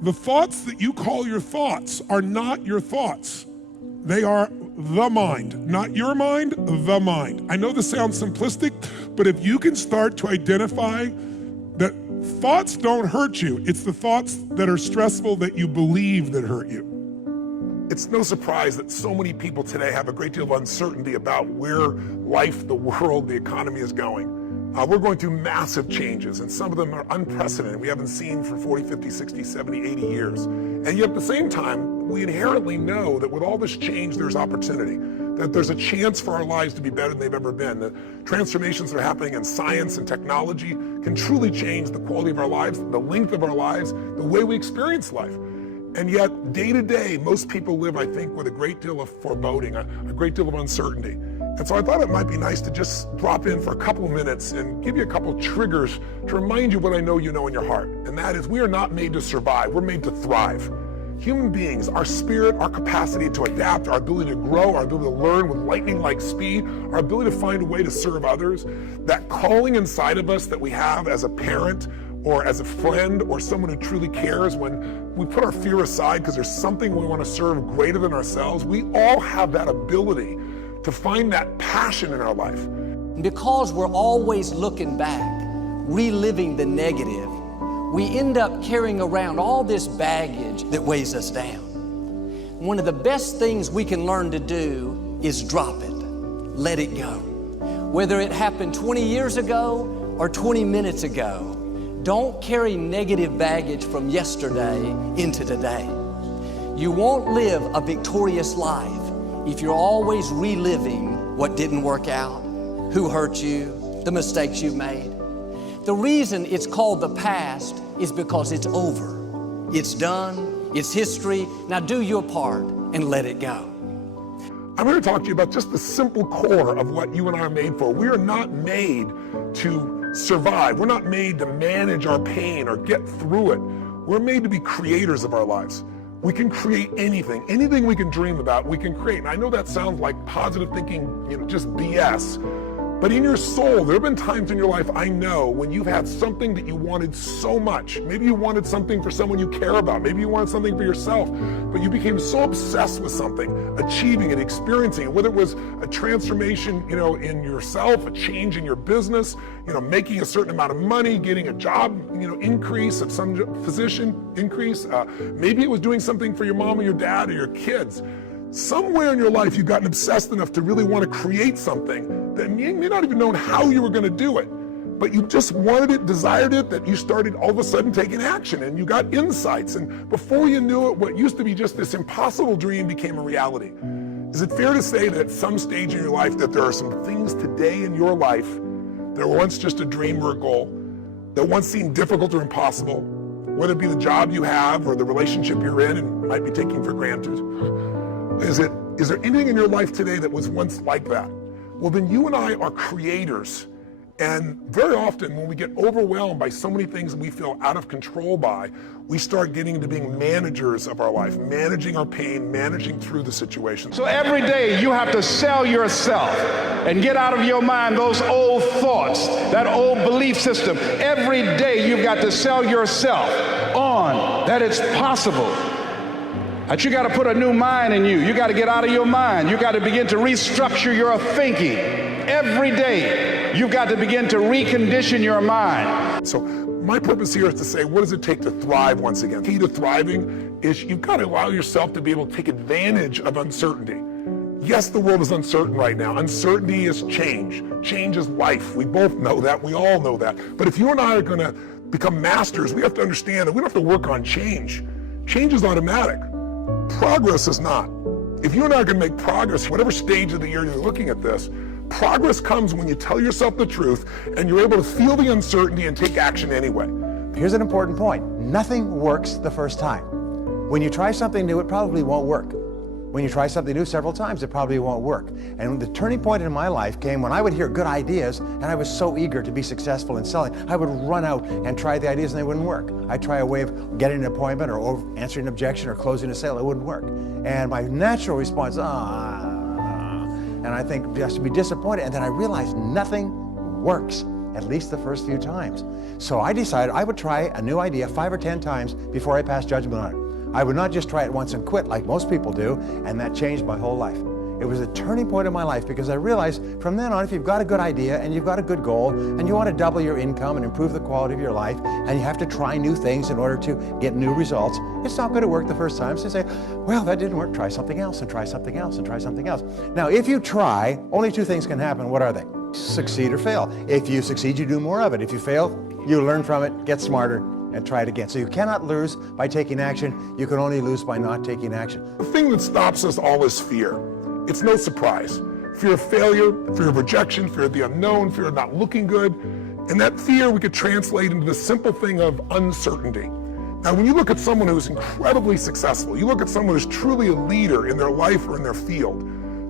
The thoughts that you call your thoughts are not your thoughts. They are the mind, not your mind, the mind. I know this sounds simplistic, but if you can start to identify that thoughts don't hurt you, it's the thoughts that are stressful that you believe that hurt you. It's no surprise that so many people today have a great deal of uncertainty about where life, the world, the economy is going. We're going through massive changes, and some of them are unprecedented. We haven't seen for 40, 50, 60, 70, 80 years. And yet at the same time, we inherently know that with all this change, there's opportunity, that there's a chance for our lives to be better than they've ever been. The transformations that are happening in science and technology can truly change the quality of our lives, the length of our lives, the way we experience life. And yet, day to day, most people live, I think, with a great deal of foreboding, a great deal of uncertainty. And so I thought it might be nice to just drop in for a couple of minutes and give you a couple of triggers to remind you what I know you know in your heart. And that is, we are not made to survive, we're made to thrive. Human beings, our spirit, our capacity to adapt, our ability to grow, our ability to learn with lightning-like speed, our ability to find a way to serve others, that calling inside of us that we have as a parent or as a friend or someone who truly cares, when we put our fear aside because there's something we want to serve greater than ourselves, we all have that ability to find that passion in our life. Because we're always looking back, reliving the negative, we end up carrying around all this baggage that weighs us down. One of the best things we can learn to do is drop it, let it go. Whether it happened 20 years ago or 20 minutes ago, don't carry negative baggage from yesterday into today. You won't live a victorious life if you're always reliving what didn't work out, who hurt you, the mistakes you've made. The reason it's called the past is because it's over. It's done, it's history. Now do your part and let it go. I'm going to talk to you about just the simple core of what you and I are made for. We are not made to survive. We're not made to manage our pain or get through it. We're made to be creators of our lives. We can create anything we can dream about, we can create. And I know that sounds like positive thinking, just BS. But in your soul, there have been times in your life, I know, when you've had something that you wanted so much. Maybe you wanted something for someone you care about. Maybe you wanted something for yourself. But you became so obsessed with something, achieving it, experiencing it, whether it was a transformation, in yourself, a change in your business, making a certain amount of money, getting a job, increase of some position increase. Maybe it was doing something for your mom or your dad or your kids. Somewhere in your life, you've gotten obsessed enough to really want to create something that you may not even know how you were going to do it, but you just wanted it, desired it, that you started all of a sudden taking action and you got insights. And before you knew it, what used to be just this impossible dream became a reality. Is it fair to say that at some stage in your life that there are some things today in your life that were once just a dream or a goal, that once seemed difficult or impossible, whether it be the job you have or the relationship you're in and might be taking for granted? Is there anything in your life today that was once like that? Well, then you and I are creators. And very often when we get overwhelmed by so many things that we feel out of control by, we start getting into being managers of our life, managing our pain, managing through the situation. So every day you have to sell yourself and get out of your mind those old thoughts, that old belief system. Every day you've got to sell yourself on that it's possible. That you got to put a new mind in you. You got to get out of your mind. You got to begin to restructure your thinking. Every day, you've got to begin to recondition your mind. So my purpose here is to say, what does it take to thrive once again? The key to thriving is you've got to allow yourself to be able to take advantage of uncertainty. Yes, the world is uncertain right now. Uncertainty is change. Change is life. We both know that. We all know that. But if you and I are going to become masters, we have to understand that we don't have to work on change. Change is automatic. Progress is not. If you and I are going to make progress, whatever stage of the year you're looking at this, progress comes when you tell yourself the truth and you're able to feel the uncertainty and take action anyway. Here's an important point. Nothing works the first time. When you try something new, it probably won't work. When you try something new several times, it probably won't work. And the turning point in my life came when I would hear good ideas and I was so eager to be successful in selling. I would run out and try the ideas and they wouldn't work. I'd try a way of getting an appointment or answering an objection or closing a sale. It wouldn't work. And my natural response, and I think just to be disappointed. And then I realized nothing works at least the first few times. So I decided I would try a new idea 5 or 10 times before I passed judgment on it. I would not just try it once and quit like most people do, and that changed my whole life. It was a turning point in my life because I realized from then on, if you've got a good idea and you've got a good goal and you want to double your income and improve the quality of your life and you have to try new things in order to get new results, it's not going to work the first time. So you say, well, that didn't work, try something else and try something else and try something else. Now, if you try, only 2 things can happen. What are they? Succeed or fail. If you succeed, you do more of it. If you fail, you learn from it, get smarter, and try it again. So you cannot lose by taking action. You can only lose by not taking action. The thing that stops us all is fear. It's no surprise. Fear of failure, fear of rejection, fear of the unknown, fear of not looking good. And that fear we could translate into the simple thing of uncertainty. Now, when you look at someone who's incredibly successful, you look at someone who's truly a leader in their life or in their field,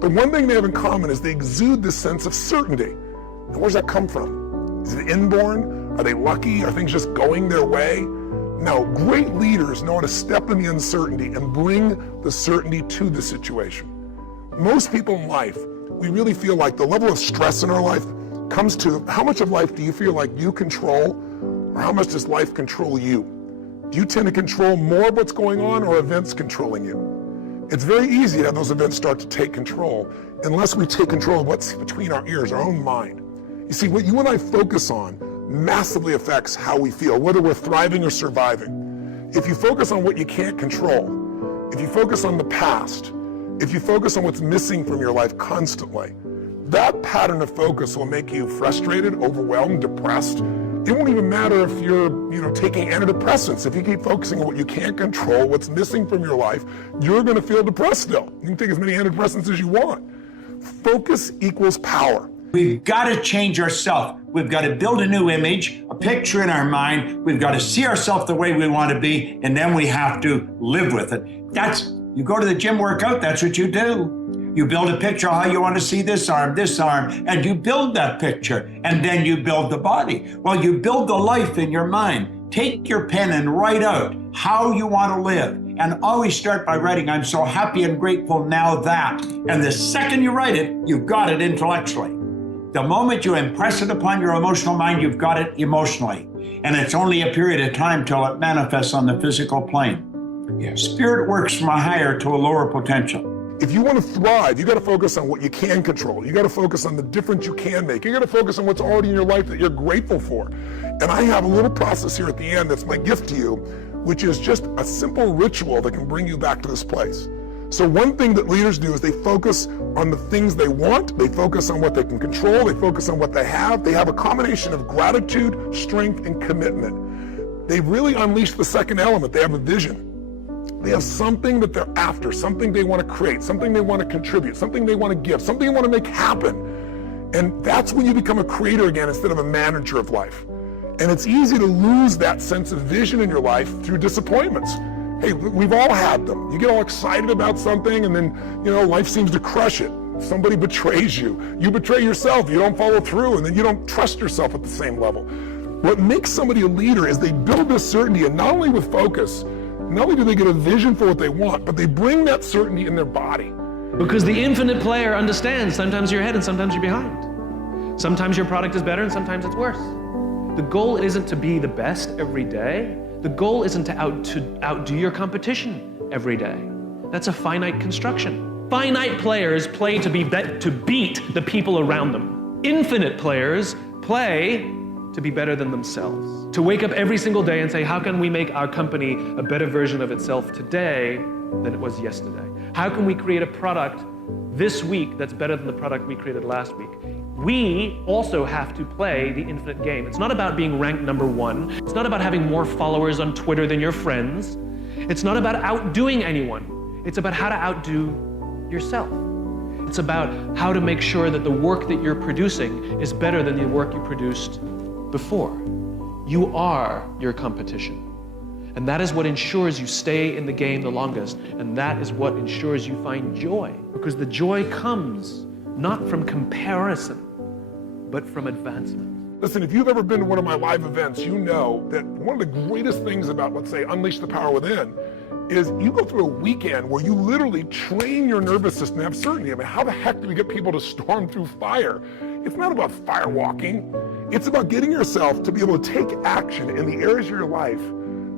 the one thing they have in common is they exude this sense of certainty. And where's that come from? Is it inborn? Are they lucky? Are things just going their way? No, great leaders know how to step in the uncertainty and bring the certainty to the situation. Most people in life, we really feel like the level of stress in our life comes to how much of life do you feel like you control, or how much does life control you? Do you tend to control more of what's going on, or events controlling you? It's very easy to have those events start to take control unless we take control of what's between our ears, our own mind. You see, what you and I focus on massively affects how we feel, whether we're thriving or surviving. If you focus on what you can't control, if you focus on the past, if you focus on what's missing from your life constantly, that pattern of focus will make you frustrated, overwhelmed, depressed. It won't even matter if you're, taking antidepressants. If you keep focusing on what you can't control, what's missing from your life, you're going to feel depressed still. You can take as many antidepressants as you want. Focus equals power. We've got to change ourselves. We've got to build a new image, a picture in our mind. We've got to see ourselves the way we want to be, and then we have to live with it. You go to the gym, workout, that's what you do. You build a picture of how you want to see this arm, and you build that picture, and then you build the body. Well, you build the life in your mind. Take your pen and write out how you want to live. And always start by writing, I'm so happy and grateful now that. And the second you write it, you've got it intellectually. The moment you impress it upon your emotional mind, you've got it emotionally. And it's only a period of time till it manifests on the physical plane. Yeah. Spirit works from a higher to a lower potential. If you want to thrive, you got to focus on what you can control. You got to focus on the difference you can make. You got to focus on what's already in your life that you're grateful for. And I have a little process here at the end that's my gift to you, which is just a simple ritual that can bring you back to this place. So one thing that leaders do is they focus on the things they want, they focus on what they can control, they focus on what they have a combination of gratitude, strength, and commitment. They've really unleashed the second element. They have a vision. They have something that they're after, something they want to create, something they want to contribute, something they want to give, something they want to make happen. And that's when you become a creator again instead of a manager of life. And it's easy to lose that sense of vision in your life through disappointments. Hey, we've all had them. You get all excited about something and then, life seems to crush it. Somebody betrays you. You betray yourself. You don't follow through, and then you don't trust yourself at the same level. What makes somebody a leader is they build this certainty, and not only with focus, not only do they get a vision for what they want, but they bring that certainty in their body. Because the infinite player understands sometimes you're ahead and sometimes you're behind. Sometimes your product is better and sometimes it's worse. The goal isn't to be the best every day. The goal isn't to outdo your competition every day. That's a finite construction. Finite players play to beat the people around them. Infinite players play to be better than themselves. To wake up every single day and say, how can we make our company a better version of itself today than it was yesterday? How can we create a product this week that's better than the product we created last week? We also have to play the infinite game. It's not about being ranked number one. It's not about having more followers on Twitter than your friends. It's not about outdoing anyone. It's about how to outdo yourself. It's about how to make sure that the work that you're producing is better than the work you produced before. You are your competition. And that is what ensures you stay in the game the longest. And that is what ensures you find joy. Because the joy comes not from comparison, but from advancement. Listen, if you've ever been to one of my live events, you know that one of the greatest things about, let's say, Unleash the Power Within is you go through a weekend where you literally train your nervous system to have certainty. I mean, how the heck do we get people to storm through fire? It's not about firewalking. It's about getting yourself to be able to take action in the areas of your life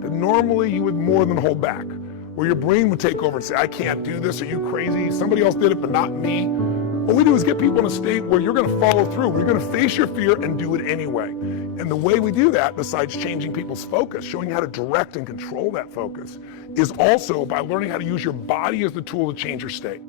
that normally you would more than hold back, where your brain would take over and say, I can't do this, are you crazy? Somebody else did it, but not me. What we do is get people in a state where you're going to follow through, where you're going to face your fear and do it anyway. And the way we do that, besides changing people's focus, showing how to direct and control that focus, is also by learning how to use your body as the tool to change your state.